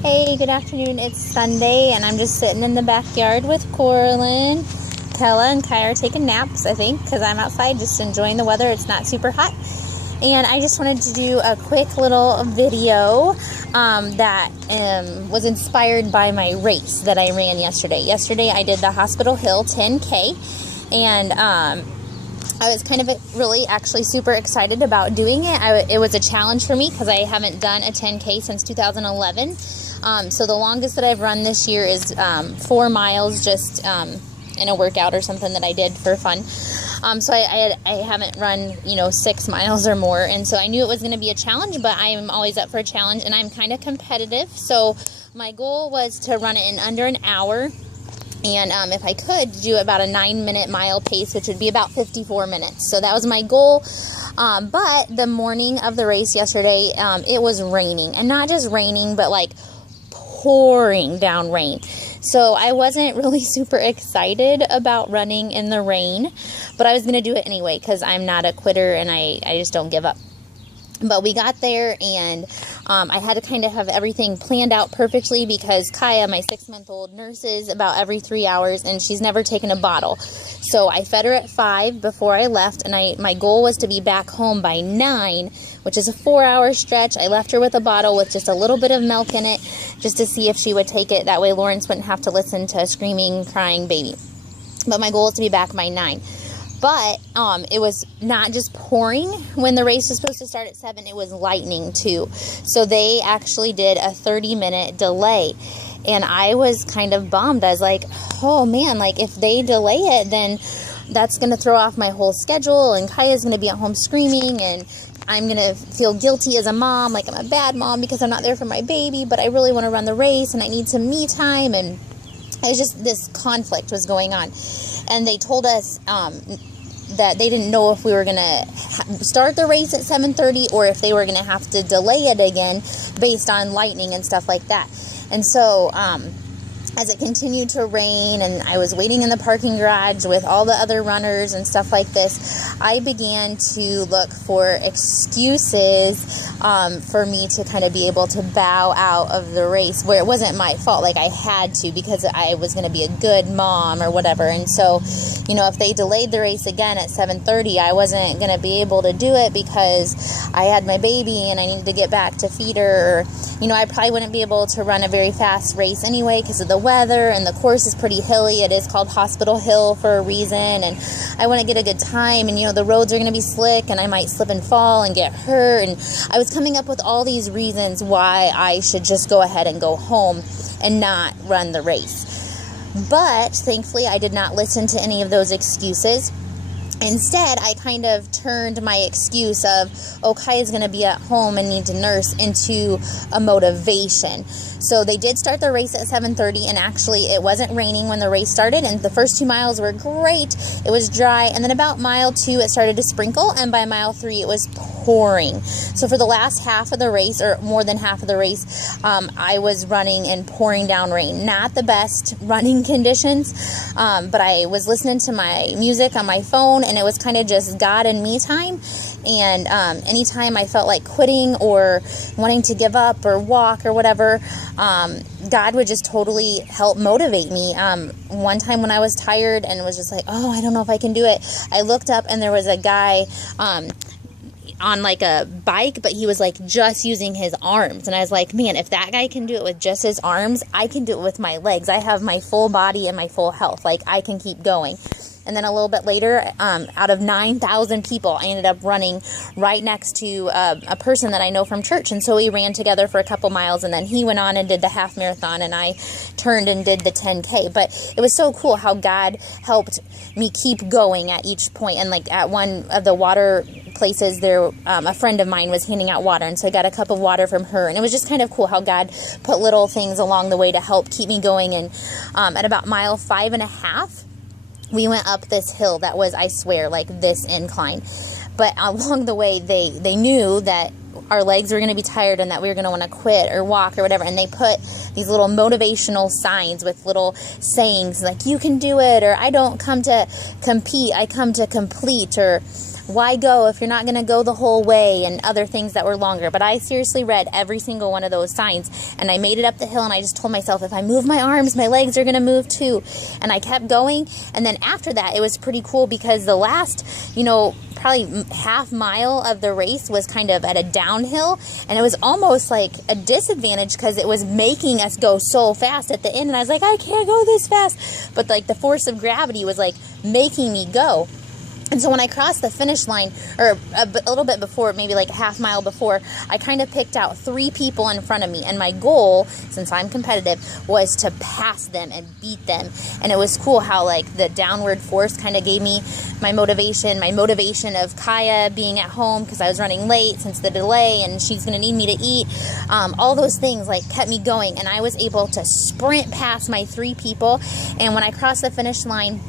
Hey, good afternoon. It's Sunday, and I'm just sitting in the backyard with Coraline. Kella and Kai are taking naps, I think, because I'm outside just enjoying the weather. It's not super hot. And I just wanted to do a quick little video that was inspired by my race that I ran yesterday. Yesterday, I did the Hospital Hill 10K, and I was kind of really actually super excited about doing it. It was a challenge for me because I haven't done a 10K since 2011. So the longest that I've run this year is 4 miles just in a workout or something that I did for fun. So I haven't run, 6 miles or more. And so I knew it was going to be a challenge, but I am always up for a challenge, and I'm kind of competitive. So my goal was to run it in under an hour. And if I could, do about a 9-minute mile pace, which would be about 54 minutes. So that was my goal. But the morning of the race yesterday, it was raining. And not just raining, but like pouring down rain. So I wasn't really super excited about running in the rain. But I was going to do it anyway because I'm not a quitter and I just don't give up. But we got there, and I had to kind of have everything planned out perfectly because Kaya, my 6-month-old, nurses about every 3 hours, and she's never taken a bottle. So I fed her at 5 before I left, and my goal was to be back home by 9, which is a 4-hour stretch. I left her with a bottle with just a little bit of milk in it just to see if she would take it. That way Lawrence wouldn't have to listen to a screaming, crying baby. But my goal is to be back by 9. But it was not just pouring when the race was supposed to start at 7. It was lightning, too. So they actually did a 30-minute delay. And I was kind of bummed. I was like, oh, man, like if they delay it, then that's going to throw off my whole schedule. And Kaya's going to be at home screaming. And I'm going to feel guilty as a mom. Like I'm a bad mom because I'm not there for my baby. But I really want to run the race. And I need some me time. And it was just this conflict was going on. And they told us that they didn't know if we were going to start the race at 7:30 or if they were going to have to delay it again based on lightning and stuff like that. And so as it continued to rain and I was waiting in the parking garage with all the other runners and stuff like this, I began to look for excuses for me to kind of be able to bow out of the race where it wasn't my fault. Like I had to because I was going to be a good mom or whatever. And so, if they delayed the race again at 7:30, I wasn't going to be able to do it because I had my baby and I needed to get back to feed her. Or, I probably wouldn't be able to run a very fast race anyway because of the weather, and the course is pretty hilly. It is called Hospital Hill for a reason, and I want to get a good time, and the roads are going to be slick and I might slip and fall and get hurt. And I was coming up with all these reasons why I should just go ahead and go home and not run the race. But thankfully I did not listen to any of those excuses. Instead, I kind of turned my excuse of, Kai is going to be at home and need to nurse into a motivation. So they did start the race at 7:30, and actually it wasn't raining when the race started, and the first 2 miles were great. It was dry, and then about mile 2 it started to sprinkle, and by mile 3 it was pouring. So for the last half of the race, or more than half of the race, I was running in pouring down rain. Not the best running conditions, but I was listening to my music on my phone, and it was kind of just God and me time. And anytime I felt like quitting or wanting to give up or walk or whatever, God would just totally help motivate me. One time when I was tired and was just like, I don't know if I can do it, I looked up and there was a guy on like a bike, but he was like just using his arms. And I was like, man, if that guy can do it with just his arms, I can do it with my legs. I have my full body and my full health. Like I can keep going. And then a little bit later, out of 9,000 people, I ended up running right next to a person that I know from church. And so we ran together for a couple miles, and then he went on and did the half marathon, and I turned and did the 10K. But it was so cool how God helped me keep going at each point. And like at one of the water places there, a friend of mine was handing out water, and so I got a cup of water from her. And it was just kind of cool how God put little things along the way to help keep me going. And at about mile 5.5, we went up this hill that was, I swear, like this incline. But along the way, they knew that our legs were going to be tired and that we were going to want to quit or walk or whatever. And they put these little motivational signs with little sayings like, you can do it, or I don't come to compete, I come to complete, or why go if you're not going to go the whole way, and other things that were longer. But I seriously read every single one of those signs, and I made it up the hill, and I just told myself, if I move my arms, my legs are going to move too. And I kept going. And then after that, it was pretty cool because the last, probably half mile of the race was kind of at a downhill, and it was almost like a disadvantage because it was making us go so fast at the end, and I was like, I can't go this fast, but like the force of gravity was like making me go. And so when I crossed the finish line, or a little bit before, maybe like a half mile before, I kind of picked out 3 people in front of me. And my goal, since I'm competitive, was to pass them and beat them. And it was cool how like the downward force kind of gave me my motivation of Kaya being at home because I was running late since the delay and she's going to need me to eat. All those things like kept me going. And I was able to sprint past my 3 people. And when I crossed the finish line,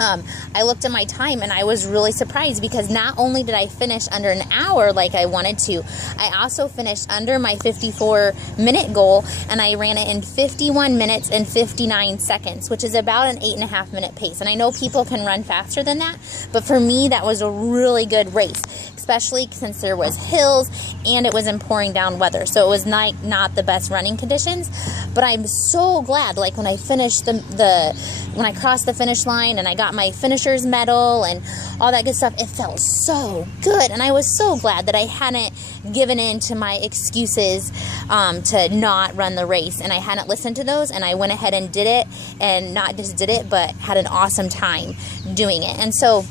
I looked at my time and I was really surprised because not only did I finish under an hour like I wanted to, I also finished under my 54-minute goal, and I ran it in 51 minutes and 59 seconds, which is about an 8.5-minute pace. And I know people can run faster than that, but for me, that was a really good race, especially since there was hills and it was in pouring down weather. So it was not the best running conditions, but I'm so glad, like when I finished when I crossed the finish line and I got my finisher's medal and all that good stuff, it felt so good. And I was so glad that I hadn't given in to my excuses to not run the race, and I hadn't listened to those, and I went ahead and did it, and not just did it, but had an awesome time doing it. And so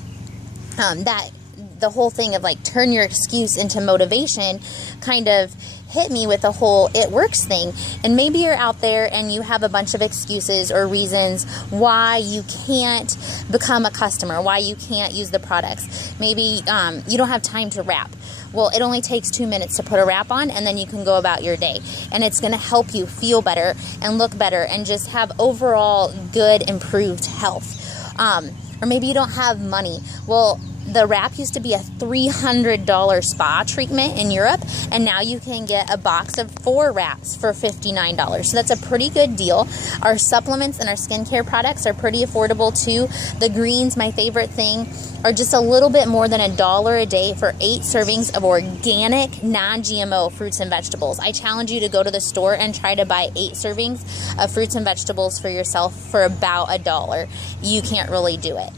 the whole thing of like turn your excuse into motivation kind of hit me with the whole it works thing. And maybe you're out there and you have a bunch of excuses or reasons why you can't become a customer, why you can't use the products. Maybe you don't have time to wrap. Well, it only takes 2 minutes to put a wrap on, and then you can go about your day. And it's going to help you feel better and look better and just have overall good, improved health. Or maybe you don't have money. Well, the wrap used to be a $300 spa treatment in Europe, and now you can get a box of 4 wraps for $59. So that's a pretty good deal. Our supplements and our skincare products are pretty affordable too. The greens, my favorite thing, are just a little bit more than $1 a day for 8 servings of organic, non-GMO fruits and vegetables. I challenge you to go to the store and try to buy 8 servings of fruits and vegetables for yourself for about $1. You can't really do it.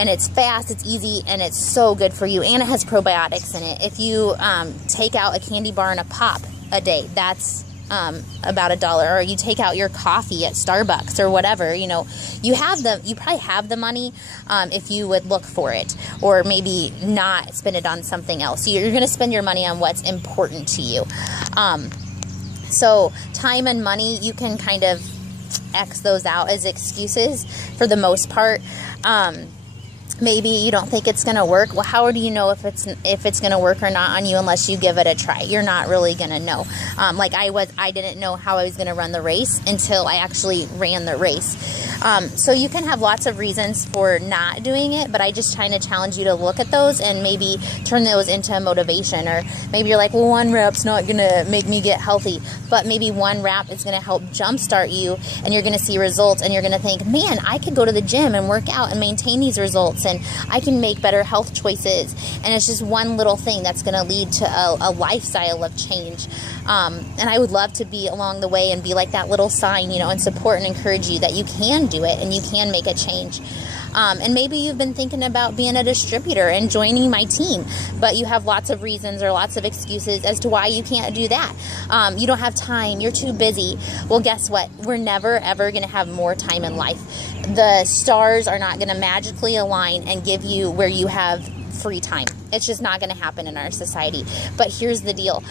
And it's fast, it's easy, and it's so good for you. And it has probiotics in it. If you take out a candy bar and a pop a day, that's about $1. Or you take out your coffee at Starbucks or whatever, you probably have the money if you would look for it, or maybe not spend it on something else. You're going to spend your money on what's important to you. So time and money, you can kind of X those out as excuses for the most part. Maybe you don't think it's going to work. Well, how do you know if it's going to work or not on you unless you give it a try? You're not really going to know. Like I didn't know how I was going to run the race until I actually ran the race. So you can have lots of reasons for not doing it, but I just trying to challenge you to look at those and maybe turn those into motivation. Or maybe you're like, well, 1 rap's not going to make me get healthy, but maybe 1 rap is going to help jumpstart you, and you're going to see results, and you're going to think, man, I could go to the gym and work out and maintain these results, and I can make better health choices. And it's just one little thing that's going to lead to a lifestyle of change. And I would love to be along the way and be like that little sign, and support and encourage you that you can do it and you can make a change. And maybe you've been thinking about being a distributor and joining my team, but you have lots of reasons or lots of excuses as to why you can't do that. You don't have time. You're too busy. Well, guess what? We're never, ever going to have more time in life. The stars are not going to magically align and give you where you have free time. It's just not going to happen in our society. But here's the deal.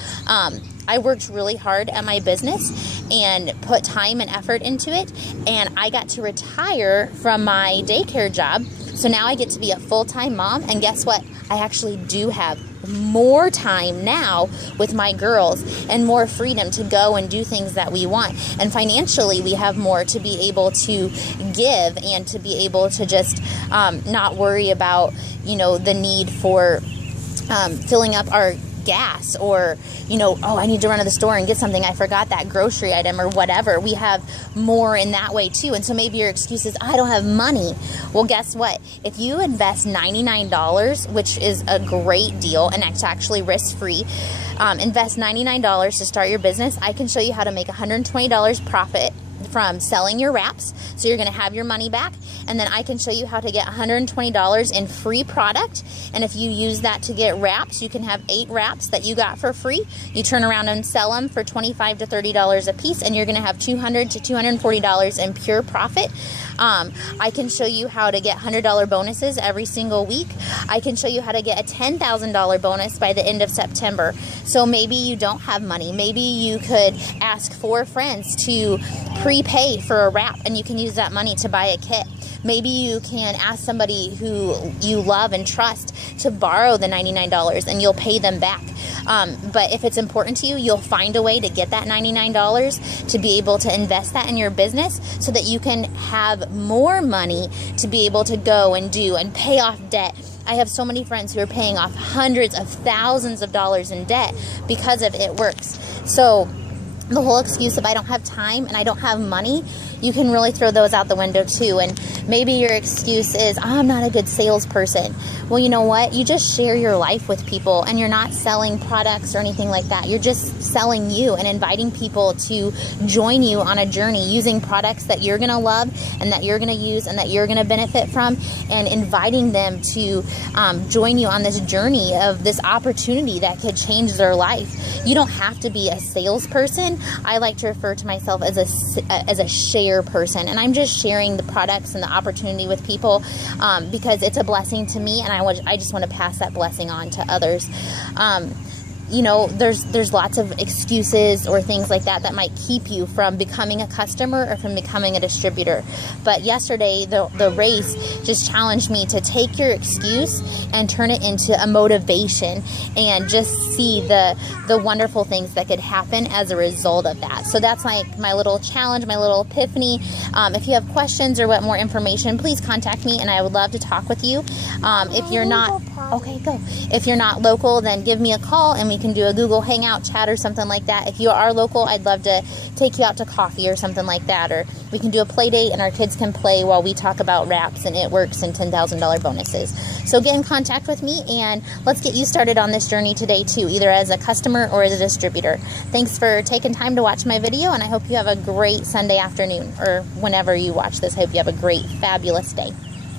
I worked really hard at my business and put time and effort into it, and I got to retire from my daycare job. So now I get to be a full-time mom, and guess what? I actually do have more time now with my girls and more freedom to go and do things that we want. And financially, we have more to be able to give and to be able to just not worry about, the need for filling up our gas, or, you know, oh, I need to run to the store and get something, I forgot that grocery item or whatever. We have more in that way too. And so maybe your excuse is, I don't have money. Well, guess what? If you invest $99, which is a great deal, and it's actually risk-free, invest $99 to start your business, I can show you how to make $120 profit from selling your wraps. So you're going to have your money back, and then I can show you how to get $120 in free product. And if you use that to get wraps, you can have 8 wraps that you got for free. You turn around and sell them for $25 to $30 a piece, and you're going to have $200 to $240 in pure profit. I can show you how to get $100 bonuses every single week. I can show you how to get a $10,000 bonus by the end of September. So maybe you don't have money. Maybe you could ask 4 friends to prepay for a wrap, and you can use that money to buy a kit. Maybe you can ask somebody who you love and trust to borrow the $99, and you'll pay them back. But if it's important to you, you'll find a way to get that $99 to be able to invest that in your business so that you can have more money to be able to go and do and pay off debt. I have so many friends who are paying off hundreds of thousands of dollars in debt because of It Works. So the whole excuse of I don't have time and I don't have money, you can really throw those out the window too. And maybe your excuse is, I'm not a good salesperson. Well, you know what? You just share your life with people, and you're not selling products or anything like that. You're just selling you and inviting people to join you on a journey using products that you're going to love and that you're going to use and that you're going to benefit from, and inviting them to join you on this journey of this opportunity that could change their life. You don't have to be a salesperson. I like to refer to myself as a share person, and I'm just sharing the products and the opportunity with people because it's a blessing to me, and I just want to pass that blessing on to others. You know, there's lots of excuses or things like that that might keep you from becoming a customer or from becoming a distributor. But yesterday, the race just challenged me to take your excuse and turn it into a motivation, and just see the wonderful things that could happen as a result of that. So that's like my little challenge, my little epiphany. If you have questions or want more information, please contact me, and I would love to talk with you. If you're not, okay, go. If you're not local, then give me a call, and we can do a Google Hangout chat or something like that. If you are local, I'd love to take you out to coffee or something like that, or we can do a play date and our kids can play while we talk about wraps and It Works and $10,000 bonuses. So get in contact with me, and let's get you started on this journey today too, either as a customer or as a distributor. Thanks for taking time to watch my video, and I hope you have a great Sunday afternoon, or whenever you watch this. I hope you have a great, fabulous day.